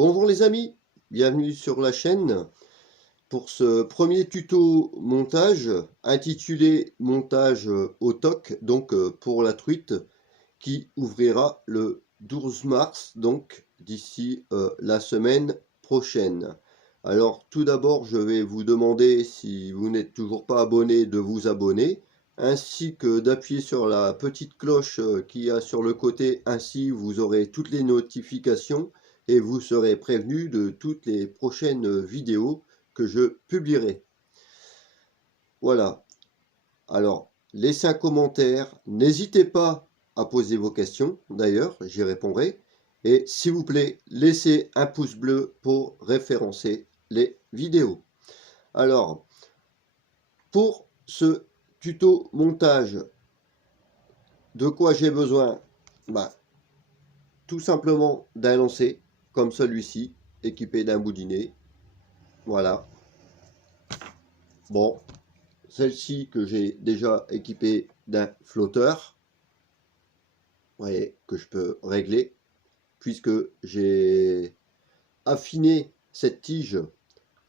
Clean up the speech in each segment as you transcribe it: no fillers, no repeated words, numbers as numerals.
Bonjour les amis, bienvenue sur la chaîne pour ce premier tuto montage intitulé montage au toc, donc pour la truite qui ouvrira le 12 mars, donc d'ici la semaine prochaine. Alors tout d'abord je vais vous demander, si vous n'êtes toujours pas abonné, de vous abonner ainsi que d'appuyer sur la petite cloche qu'il y a sur le côté, ainsi vous aurez toutes les notifications et vous serez prévenu de toutes les prochaines vidéos que je publierai. Voilà, alors laissez un commentaire, n'hésitez pas à poser vos questions, d'ailleurs j'y répondrai, et s'il vous plaît laissez un pouce bleu pour référencer les vidéos. Alors pour ce tuto montage, de quoi j'ai besoin? Tout simplement d'un lancer comme celui-ci, équipé d'un boulinet. Voilà. Bon, celle-ci que j'ai déjà équipée d'un flotteur. Vous voyez, que je peux régler, puisque j'ai affiné cette tige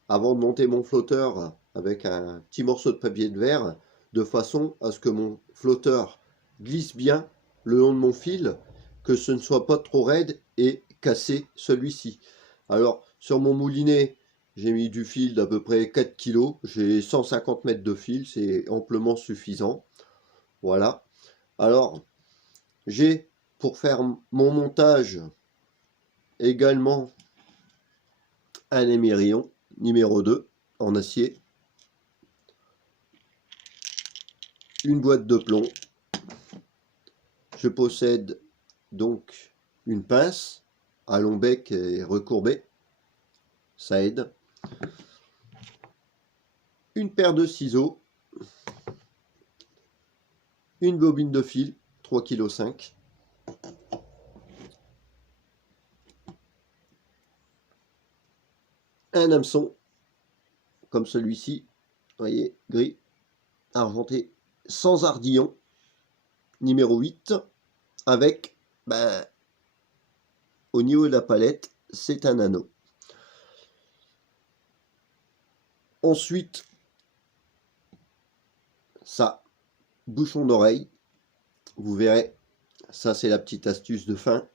avant de monter mon flotteur avec un petit morceau de papier de verre, de façon à ce que mon flotteur glisse bien le long de mon fil, que ce ne soit pas trop raide et casser celui-ci. Alors sur mon moulinet, j'ai mis du fil d'à peu près 4 kg, j'ai 150 mètres de fil, c'est amplement suffisant. Voilà. Alors j'ai, pour faire mon montage, également un émerillon numéro 2 en acier, une boîte de plomb. Je possède donc une pince à long bec et recourbée, ça aide. Une paire de ciseaux, une bobine de fil 3,5 kg, un hameçon comme celui-ci, voyez, gris, argenté, sans ardillon, numéro 8, avec, au niveau de la palette, c'est un anneau. Ensuite, ça, bouchon d'oreille, vous verrez, ça c'est la petite astuce de fin.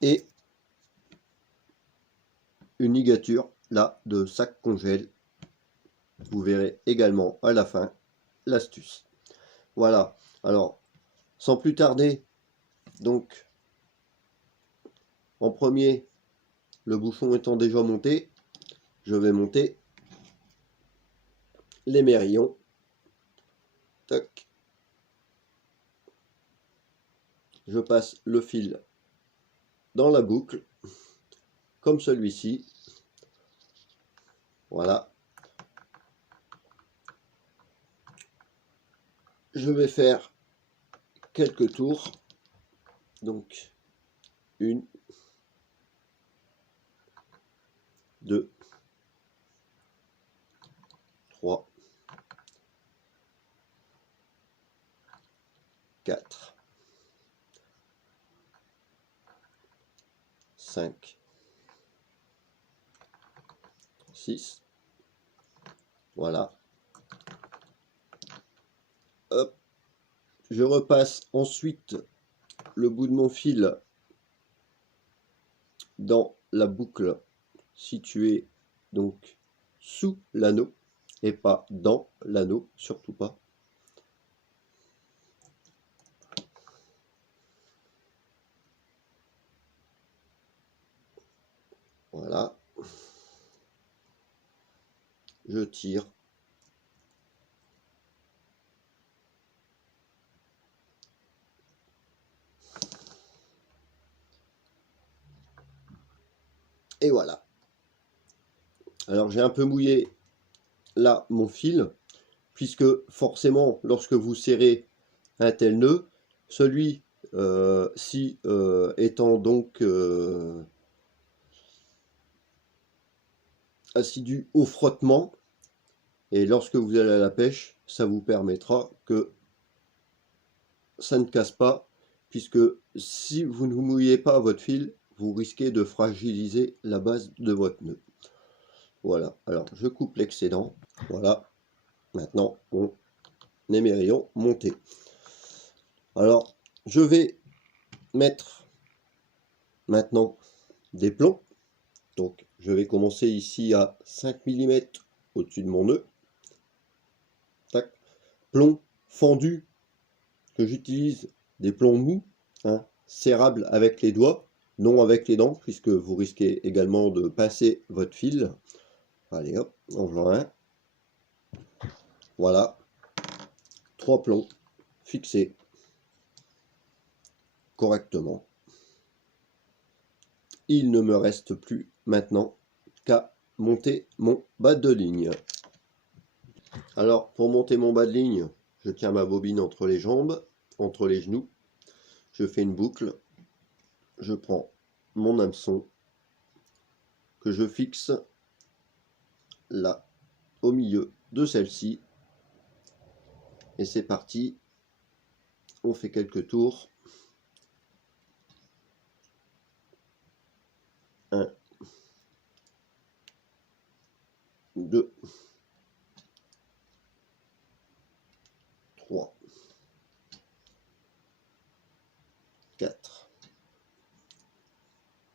Et une ligature là de sac congèle. Vous verrez également à la fin l'astuce. Voilà, alors sans plus tarder, donc en premier, le bouchon étant déjà monté, je vais monter l'émerillon. Tac. Je passe le fil dans la boucle, comme celui-ci. Voilà. Je vais faire quelques tours. Donc, 1, 2, 3, 4, 5, 6. Voilà. Hop. Je repasse ensuite le bout de mon fil dans la boucle située donc sous l'anneau et pas dans l'anneau, surtout pas. Voilà. Je tire. Et voilà. Alors j'ai un peu mouillé là mon fil, puisque forcément lorsque vous serrez un tel nœud, celui-ci étant donc assidu au frottement, et lorsque vous allez à la pêche, ça vous permettra que ça ne casse pas puisque si vous ne mouillez pas votre fil, vous risquez de fragiliser la base de votre nœud. Voilà, alors je coupe l'excédent. Voilà, maintenant on émerillon monté. Alors je vais mettre maintenant des plombs. Donc je vais commencer ici à 5 mm au-dessus de mon nœud. Tac. Plomb fendu, que j'utilise des plombs mous, hein, serrables avec les doigts, non avec les dents, puisque vous risquez également de pincer votre fil. Allez hop, en voilà un. Voilà, 3 plombs fixés correctement. Il ne me reste plus maintenant qu'à monter mon bas de ligne. Alors pour monter mon bas de ligne, je tiens ma bobine entre les jambes, entre les genoux, je fais une boucle, je prends mon hameçon que je fixe là au milieu de celle-ci et c'est parti, on fait quelques tours. 1, 2, 3, 4,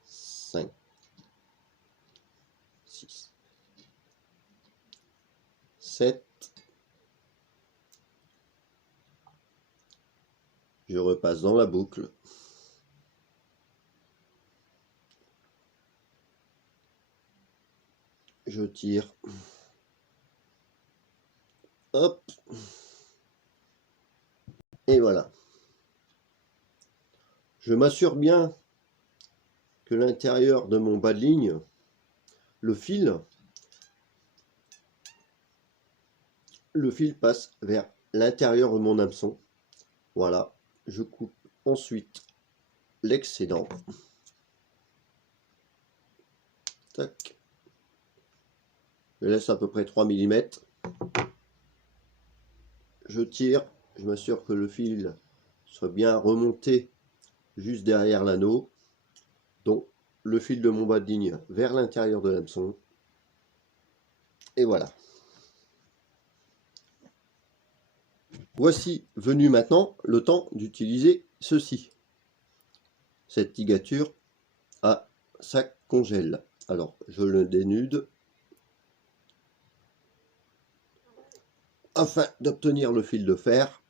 5, 6, 7. Je repasse dans la boucle. Je tire. Hop. Et voilà. Je m'assure bien que l'intérieur de mon bas de ligne, le fil passe vers l'intérieur de mon hameçon. Voilà. Je coupe ensuite l'excédent. Tac. Je laisse à peu près 3 mm. Je tire, je m'assure que le fil soit bien remonté juste derrière l'anneau. Donc le fil de mon bas de ligne vers l'intérieur de l'hameçon. Et voilà. Voici venu maintenant le temps d'utiliser ceci. Cette ligature ça congèle. Alors je le dénude afin d'obtenir le fil de fer.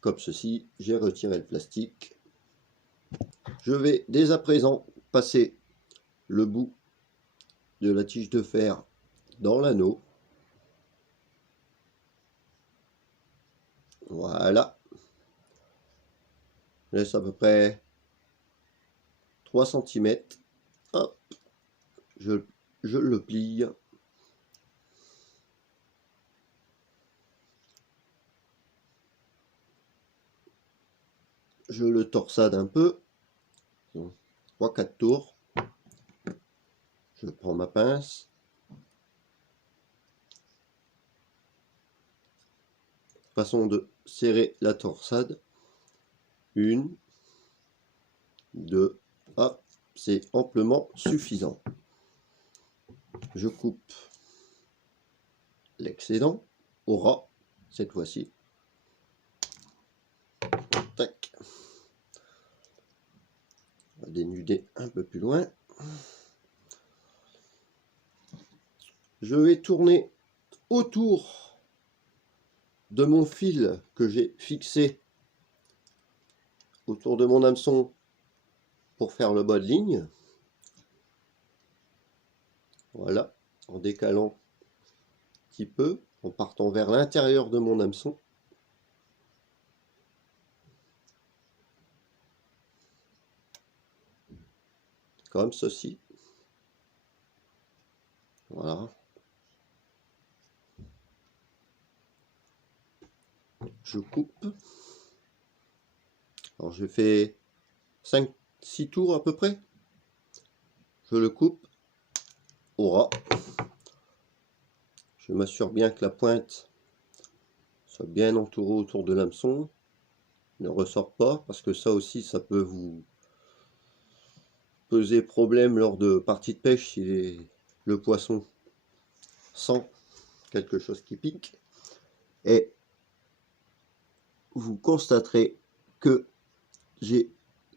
Comme ceci, j'ai retiré le plastique. Je vais dès à présent passer le bout de la tige de fer dans l'anneau. Voilà. Je laisse à peu près 3 cm. Hop. Je le plie. Je le torsade un peu. 3-4 tours. Je prends ma pince. Façon de serrer la torsade. 1, 2, hop, c'est amplement suffisant. Je coupe l'excédent au ras cette fois-ci. Tac. On va dénuder un peu plus loin. Je vais tourner autour de mon fil que j'ai fixé autour de mon hameçon pour faire le bas de ligne. Voilà, en décalant un petit peu, en partant vers l'intérieur de mon hameçon. Comme ceci. Voilà. Je coupe. Alors je fais 5-6 tours à peu près. Je le coupe au ras. Je m'assure bien que la pointe soit bien entourée autour de l'hameçon. ne ressort pas, parce que ça aussi, ça peut vous poser problème lors de parties de pêche si le poisson sent quelque chose qui pique. Et vous constaterez que j'ai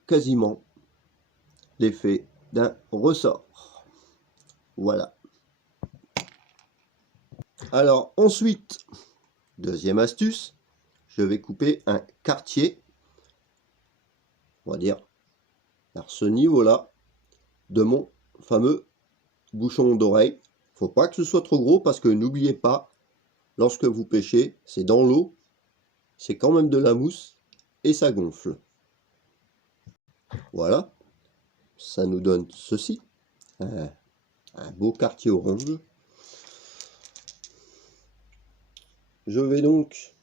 quasiment l'effet d'un ressort. Voilà. Alors ensuite, deuxième astuce, je vais couper un quartier, on va dire, à ce niveau-là, de mon fameux bouchon d'oreille. Faut pas que ce soit trop gros parce que n'oubliez pas, lorsque vous pêchez, c'est dans l'eau, c'est quand même de la mousse et ça gonfle. Voilà, ça nous donne ceci, un beau quartier orange. Je vais donc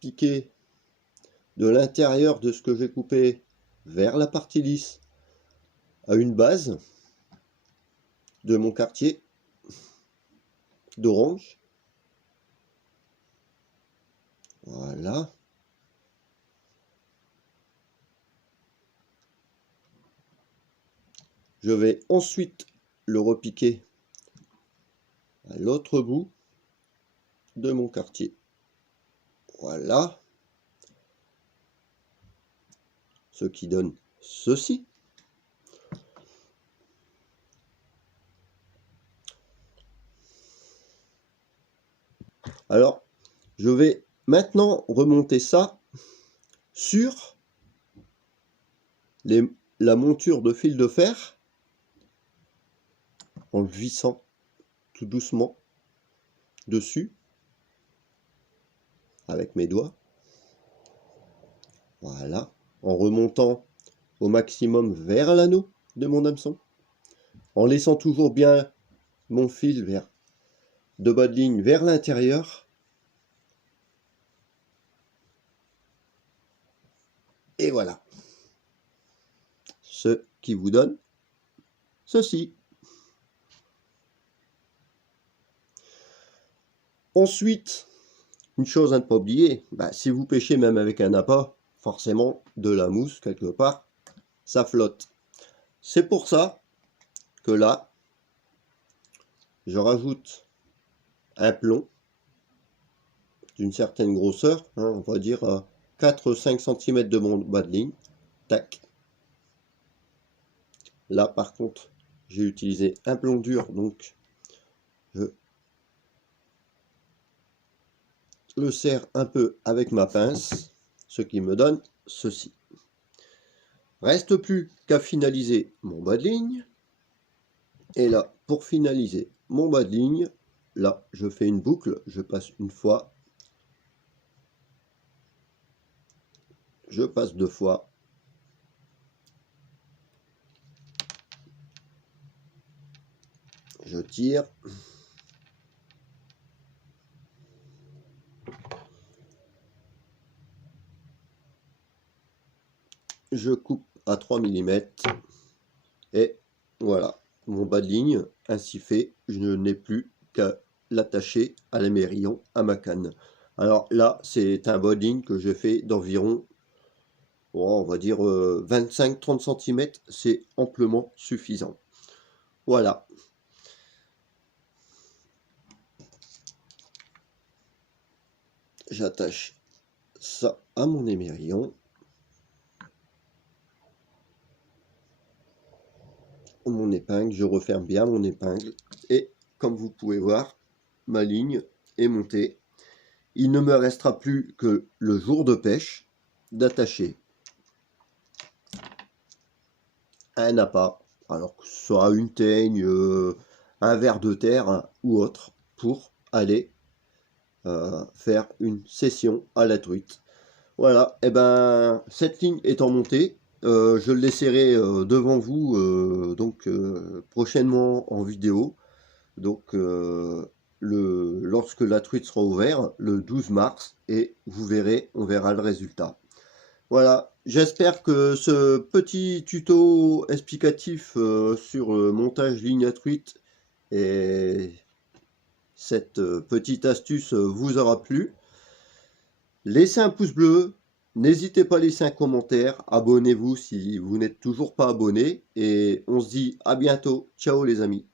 piquer de l'intérieur de ce que j'ai coupé vers la partie lisse à une base de mon quartier d'orange. Voilà. Je vais ensuite le repiquer à l'autre bout de mon quartier. Voilà. Ce qui donne ceci. Alors, je vais maintenant remonter ça sur la monture de fil de fer en le vissant tout doucement dessus avec mes doigts. Voilà, en remontant au maximum vers l'anneau de mon hameçon, en laissant toujours bien mon fil de bas de ligne vers l'intérieur. Et voilà, ce qui vous donne ceci. Ensuite, une chose à ne pas oublier, si vous pêchez même avec un appât, forcément de la mousse quelque part, ça flotte. C'est pour ça que là, je rajoute un plomb d'une certaine grosseur, on va dire 4-5 cm de mon bas de ligne. Tac. Là par contre, j'ai utilisé un plomb dur, donc je le serre un peu avec ma pince, ce qui me donne ceci. Reste plus qu'à finaliser mon bas de ligne. Et là, pour finaliser mon bas de ligne, là, je fais une boucle, je passe une fois, je passe deux fois, je tire, je coupe à 3 mm, et voilà, mon bas de ligne, ainsi fait, je n'ai plus qu'à l'attacher à l'émerillon, à ma canne. Alors là, c'est un bas de ligne que j'ai fait d'environ, on va dire 25-30 cm, c'est amplement suffisant. Voilà. J'attache ça à mon émerillon. Mon épingle, je referme bien mon épingle et comme vous pouvez voir, ma ligne est montée. Il ne me restera plus que le jour de pêche d'attacher un appât, alors que ce soit une teigne, un ver de terre ou autre, pour aller faire une session à la truite. Voilà, et cette ligne étant montée, je le laisserai devant vous donc prochainement en vidéo. Donc lorsque la truite sera ouverte, le 12 mars, et vous verrez, on verra le résultat. Voilà, j'espère que ce petit tuto explicatif sur le montage ligne à truite est cette petite astuce vous aura plu. Laissez un pouce bleu, n'hésitez pas à laisser un commentaire, abonnez-vous si vous n'êtes toujours pas abonné, et on se dit à bientôt. Ciao les amis.